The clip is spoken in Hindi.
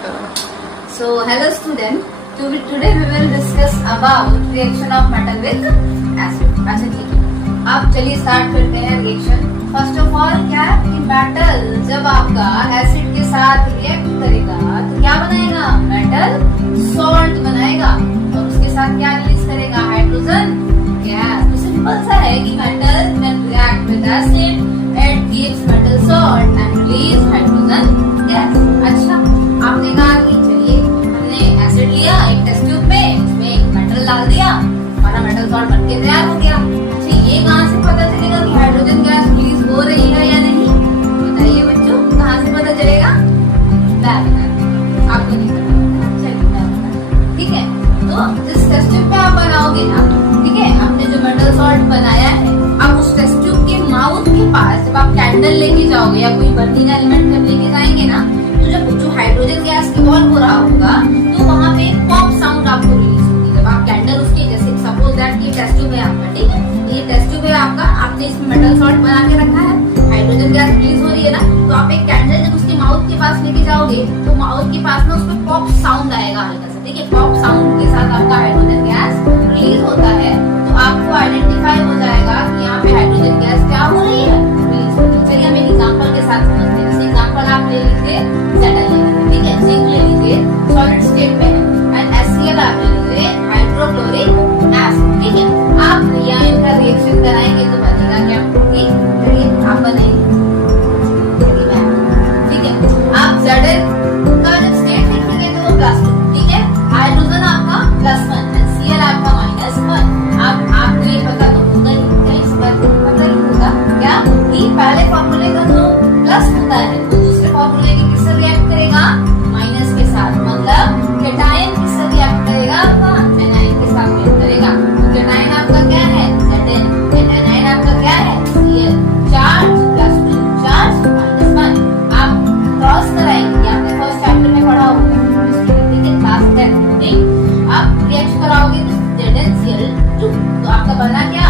So hello student, today we will discuss about reaction of metal with acid. अच्छा ठीक है, अब चलिए स्टार्ट करते हैं रिएक्शन। फर्स्ट ऑफ ऑल क्या है कि मेटल जब आपका एसिड के साथ रिएक्ट करेगा तो क्या बनाएगा, मेटल सॉल्ट बनाएगा और उसके साथ क्या रिलीज करेगा, हाइड्रोजन गैस। तो सिंपल सा है कि metal when react with acid it gives metal salt and release hydrogen gas. अच्छा, आपने कहा कि चलिए हमने एसिड लिया एक टेस्ट ट्यूब में, उसमें एक मेटल डाल दिया, हमारा मेटल सॉल्ट बनके तैयार हो गया। अच्छा, ये कहाँ से पता चलेगा कि हाइड्रोजन गैस रिलीज हो रही है या नहीं, बताइए बच्चों, कहाँ से पता चलेगा? आपको नहीं पता, चलिए ठीक है। तो जिस टेस्ट ट्यूब में आप बनाओगे ना, ठीक है, आपने जो मेटल सॉल्ट बनाया है, आप उस टेस्ट ट्यूब के माउथ के पास जब आप कैंडल लेके जाओगे या कोई बर्निंग एलिमेंट जब लेके जाएंगे ना, तो जब जो हाइड्रोजन गैस इवॉल्व हो रहा होगा तो वहाँ पे पॉप साउंड आपको रिलीज होगी। जब आप कैंडल उसके, जैसे सपोज दैट ये टेस्ट ट्यूब है आपका, ठीक है, ये टेस्ट ट्यूब है आपका, आपने इसमें मेटल सॉल्ट बना के रखा है, हाइड्रोजन गैस रिलीज हो रही है ना, तो आप एक कैंडल जब उसके माउथ के पास लेके जाओगे तो माउथ के पास में उसमें पॉप साउंड आएगा हल्का सा, ठीक है। पॉप साउंड के साथ आपका हाइड्रोजन गैस रिलीज होता है, तो आपको आइडेंटिफाई हो जाएगा कि यहाँ पे हाइड्रोजन गैस क्या हो रही है, रिलीज हो रही है। चलिए हम एक एग्जाम्पल के साथ समझते हैं। जैसे एग्जाम्पल आप ले लीजिए ZL, ठीक है, जिंक ले लीजिए, सॉलिड स्टेट में है, एंड HCl आप ले लीजिए, हाइड्रोक्लोरिक एसिड, ठीक है। आप यहाँ इनका रिएक्शन कराएंगे तो बनेगा क्या, चलिए आप बनाएंगे, ठीक है। आप ZL का जब स्टेट लिखेंगे तो वो +2, ठीक है, हाइड्रोजन आपका +1, HCl आपका -1। आपको ये पता तो होगा ही, क्या इस बात को पता ही होगा क्या कि पहले फॉर्मूले का जो प्लस होता है वो दूसरे फॉर्मूले के किससे रिएक्ट करेगा, माइनस के साथ। मतलब कैटायन किससे रिएक्ट करेगा, आपका एनायन के साथ रिएक्ट करेगा। तो कैटायन आपका क्या है, Zn, एंड एनायन आपका क्या है, Cl। Charge +2, charge -1। आप क्रॉस कराएंगे, आपने फर्स्ट चैप्टर में पढ़ा होगा, ठीक है, क्लास 10 में आप रिएक्ट कराओगे तो ZnCl2, तो आपका बना क्या,